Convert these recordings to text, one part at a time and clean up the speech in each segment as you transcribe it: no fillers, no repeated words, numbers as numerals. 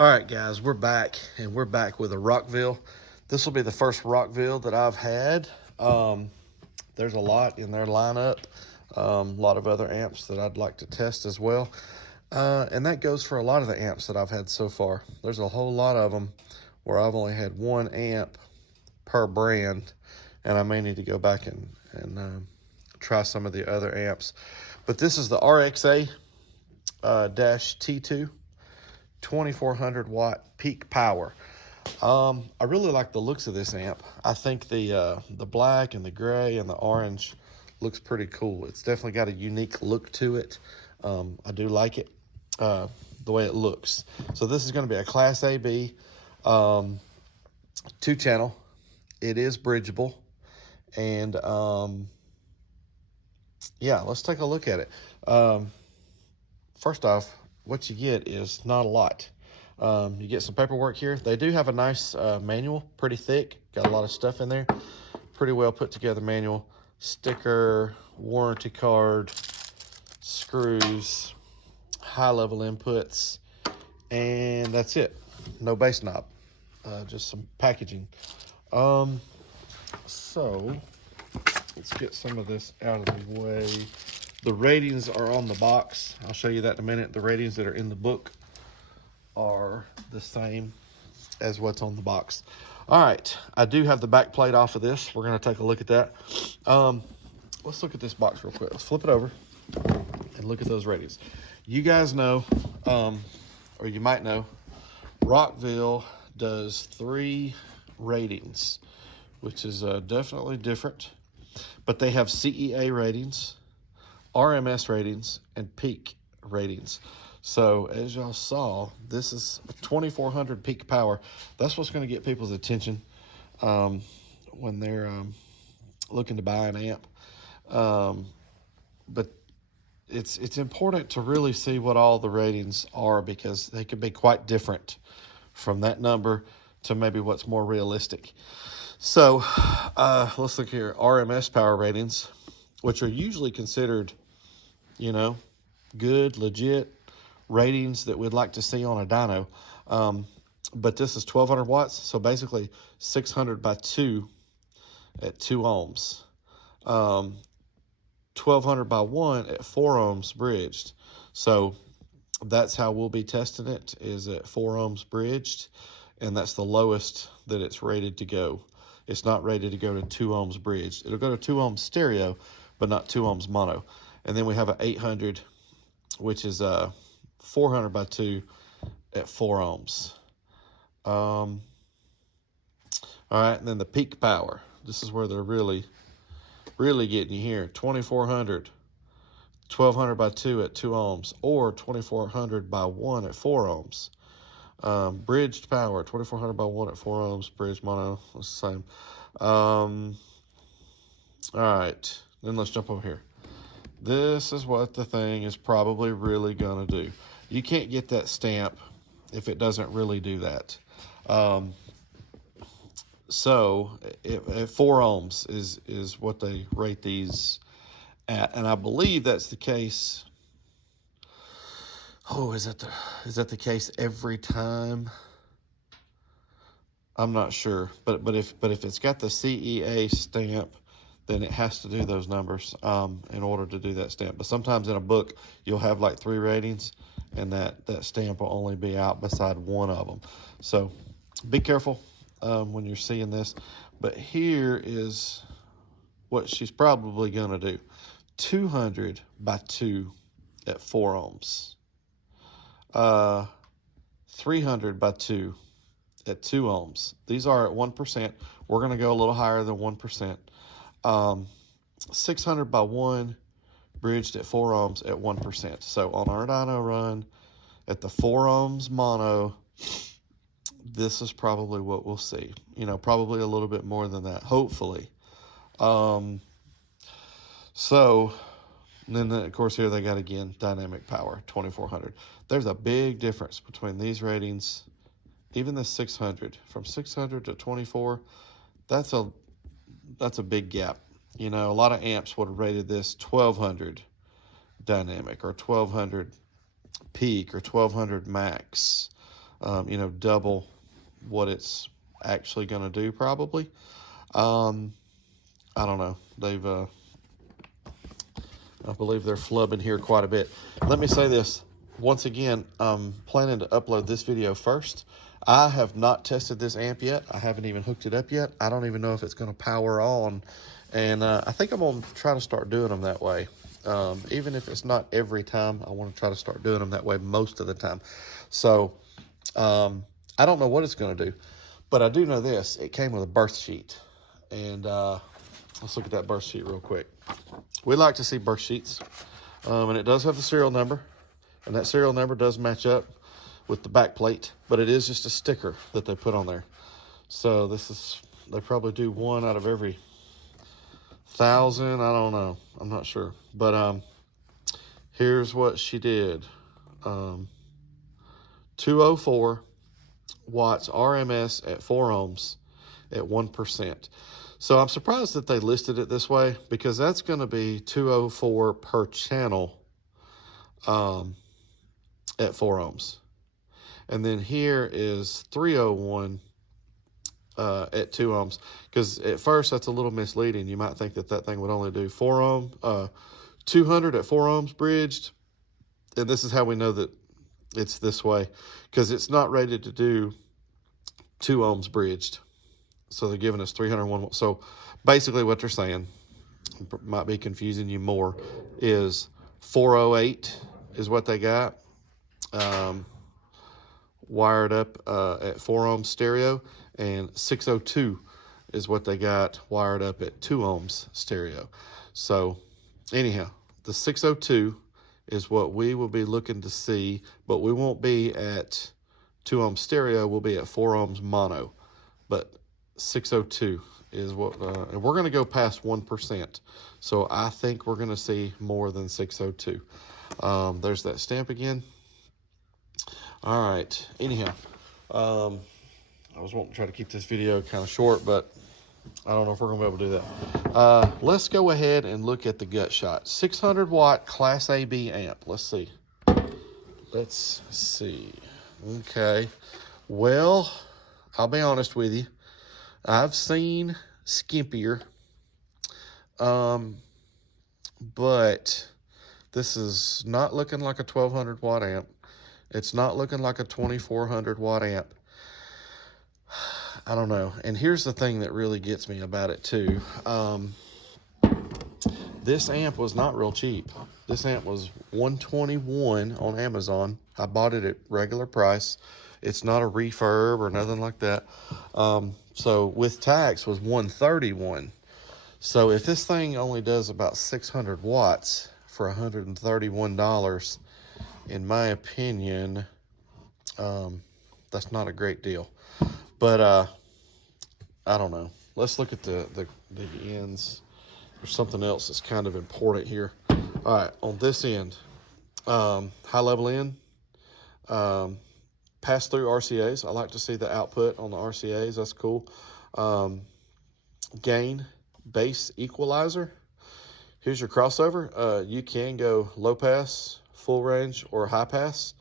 All right, guys, we're back, and we're back with a Rockville. This will be the first Rockville that I've had. There's a lot in their lineup, a lot of other amps that I'd like to test as well. And that goes for a lot of the amps that I've had so far. There's a whole lot of them where I've only had one amp per brand, and I may need to go back and try some of the other amps. But this is the RXA-T2. 2400 watt peak power. I really like the looks of this amp. I think the black and the gray and the orange looks pretty cool. It's definitely got a unique look to it. I do like it, the way it looks. So this is going to be a Class AB, 2-channel. It is bridgeable, and yeah, let's take a look at it. First off, what you get is not a lot. You get some paperwork here. They do have a nice manual, pretty thick. Got a lot of stuff in there. Pretty well put together manual. Sticker, warranty card, screws, high-level inputs, and that's it. No bass knob, just some packaging. So let's get some of this out of the way. The ratings are on the box. I'll show you that in a minute. The ratings that are in the book are the same as what's on the box. All right, I do have the back plate off of this. We're gonna take a look at that. Let's look at this box real quick. Let's flip it over and look at those ratings. You guys know, or you might know, Rockville does 3 ratings, which is definitely different. But they have CEA ratings, RMS ratings, and peak ratings. So as y'all saw, this is 2400 peak power. That's what's going to get people's attention when they're looking to buy an amp. But it's important to really see what all the ratings are, because they can be quite different from that number to maybe what's more realistic. So let's look here. RMS power ratings, which are usually considered, you know, good, legit ratings that we'd like to see on a dyno. But this is 1200 watts, so basically 600 by 2 at 2 ohms. 1200 by 1 at 4 ohms bridged. So that's how we'll be testing it, is at 4 ohms bridged, and that's the lowest that it's rated to go. It's not rated to go to 2 ohms bridged. It'll go to 2 ohms stereo, but not 2 ohms mono. And then we have an 800, which is 400 by 2 at 4 ohms. All right, and then the peak power. This is where they're really getting you here. 2400, 1200 by 2 at 2 ohms, or 2400 by 1 at 4 ohms. Bridged power, 2400 by 1 at 4 ohms, bridged mono, it's the same. All right, then let's jump over here. This is what the thing is probably really gonna do. You can't get that stamp if it doesn't really do that. So at 4 ohms is what they rate these at, and I believe that's the case. Oh, is that the case every time? I'm not sure, but if it's got the CEA stamp, then it has to do those numbers in order to do that stamp. But sometimes in a book, you'll have like 3 ratings, and that stamp will only be out beside one of them. So be careful when you're seeing this. But here is what she's probably going to do. 200 by 2 at 4 ohms. 300 by 2 at 2 ohms. These are at 1%. We're going to go a little higher than 1%. 600 by 1 bridged at 4 ohms at 1%. So on our dyno run at the 4 ohms mono, this is probably what we'll see. You know, probably a little bit more than that, hopefully. So then, of course, here they got, again, dynamic power, 2400. There's a big difference between these ratings, even the 600. From 600 to 24, that's a big gap. You know, a lot of amps would have rated this 1200 dynamic, or 1200 peak, or 1200 max. you know, double what it's actually going to do probably. I don't know. They've, I believe they're flubbing here quite a bit. Let me say this. Once again, I'm planning to upload this video first. I have not tested this amp yet. I haven't even hooked it up yet. I don't even know if it's going to power on. And I think I'm going to try to start doing them that way. Even if it's not every time, I want to try to start doing them that way most of the time. So I don't know what it's going to do. But I do know this. It came with a birth sheet. And let's look at that birth sheet real quick. We like to see birth sheets. And it does have the serial number. And that serial number does match up with the back plate, but it is just a sticker that they put on there. So this is, they probably do 1 out of every 1,000. I don't know. I'm not sure. But here's what she did. 204 watts RMS at 4 ohms at 1%. So I'm surprised that they listed it this way, because that's going to be 204 per channel at 4 ohms. And then here is 301 at 2 ohms. Because at first that's a little misleading. You might think that that thing would only do 4 ohm, 200 at 4 ohms bridged. And this is how we know that it's this way, because it's not rated to do 2 ohms bridged. So they're giving us 301. So basically what they're saying, might be confusing you more, is 408 is what they got. Wired up at 4 ohms stereo, and 602 is what they got wired up at 2 ohms stereo. So anyhow, the 602 is what we will be looking to see, but we won't be at 2 ohms stereo, we'll be at 4 ohms mono. But 602 is what, and we're going to go past 1%. So I think we're going to see more than 602. There's that stamp again. All right. Anyhow, I was wanting to try to keep this video kind of short, but I don't know if we're going to be able to do that. Let's go ahead and look at the gut shot. 600 watt Class AB amp. Let's see. Let's see. Okay. Well, I'll be honest with you. I've seen skimpier, but this is not looking like a 1200 watt amp. It's not looking like a 2400 watt amp. I don't know. And here's the thing that really gets me about it too. This amp was not real cheap. This amp was $121 on Amazon. I bought it at regular price. It's not a refurb or nothing like that. So with tax was $131. So if this thing only does about 600 watts for $131, in my opinion, that's not a great deal. But I don't know. Let's look at the ends. There's something else that's kind of important here. All right, on this end, high level end, pass through RCAs. I like to see the output on the RCAs. That's cool. Gain, bass equalizer. Here's your crossover. You can go low pass, full range, or high pass.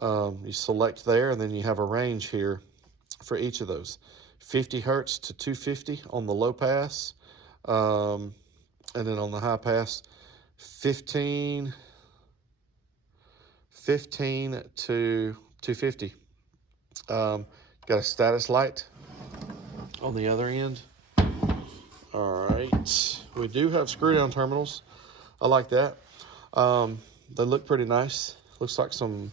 You select there, and then you have a range here for each of those. 50 hertz to 250 on the low pass. And then on the high pass, 15 to 250. Got a status light on the other end. All right. We do have screw down terminals. I like that. They look pretty nice. Looks like some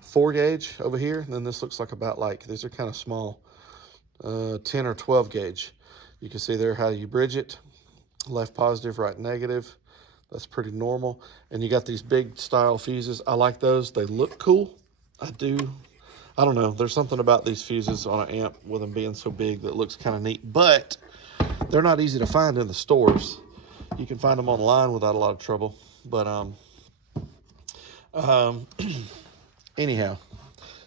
4 gauge over here. And then this looks like about like, these are kind of small, 10 or 12 gauge. You can see there how you bridge it. Left positive, right negative. That's pretty normal. And you got these big style fuses. I like those. They look cool. I don't know. There's something about these fuses on an amp with them being so big that looks kind of neat. But they're not easy to find in the stores. You can find them online without a lot of trouble. But anyhow.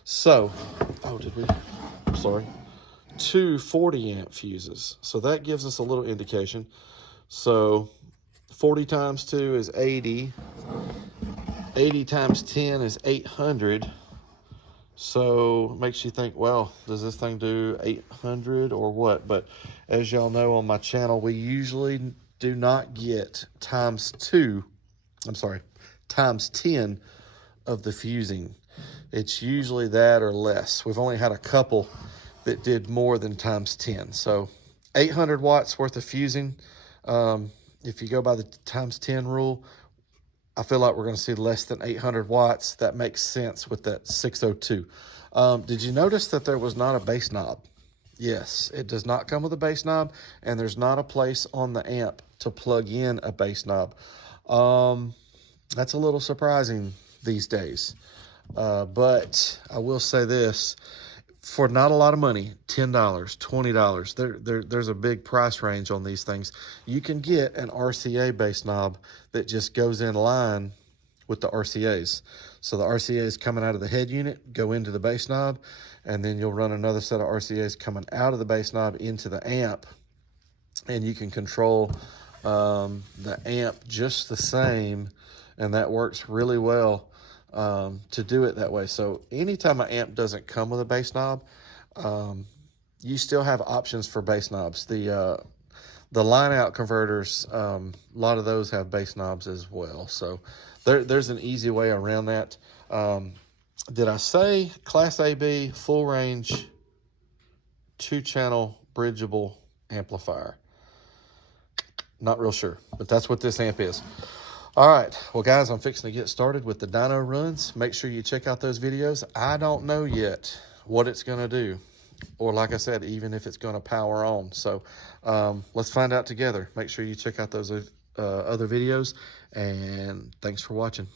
So, I'm sorry. 2 40 amp fuses. So that gives us a little indication. So 40 times 2 is 80. 80 times 10 is 800. So it makes you think, well, does this thing do 800 or what? But as y'all know on my channel, we usually do not get times 10 of the fusing. It's usually that or less. We've only had a couple that did more than times 10. So 800 watts worth of fusing. If you go by the times 10 rule, I feel like we're going to see less than 800 watts. That makes sense with that 602. Did you notice that there was not a bass knob? Yes, it does not come with a bass knob, and there's not a place on the amp to plug in a bass knob. That's a little surprising these days. But I will say this, for not a lot of money, $10, $20, there's a big price range on these things. You can get an RCA bass knob that just goes in line with the RCAs. So the RCAs coming out of the head unit go into the bass knob, and then you'll run another set of RCAs coming out of the bass knob into the amp, and you can control the amp just the same, and that works really well to do it that way. So anytime an amp doesn't come with a bass knob, you still have options for bass knobs. The line out converters, a lot of those have bass knobs as well. So there's an easy way around that. Did I say Class AB, full range, 2-channel bridgeable amplifier? Not real sure, but that's what this amp is. All right, well, guys, I'm fixing to get started with the dyno runs. Make sure you check out those videos. I don't know yet what it's going to do, or like I said, even if it's going to power on. So let's find out together. Make sure you check out those other videos, and thanks for watching.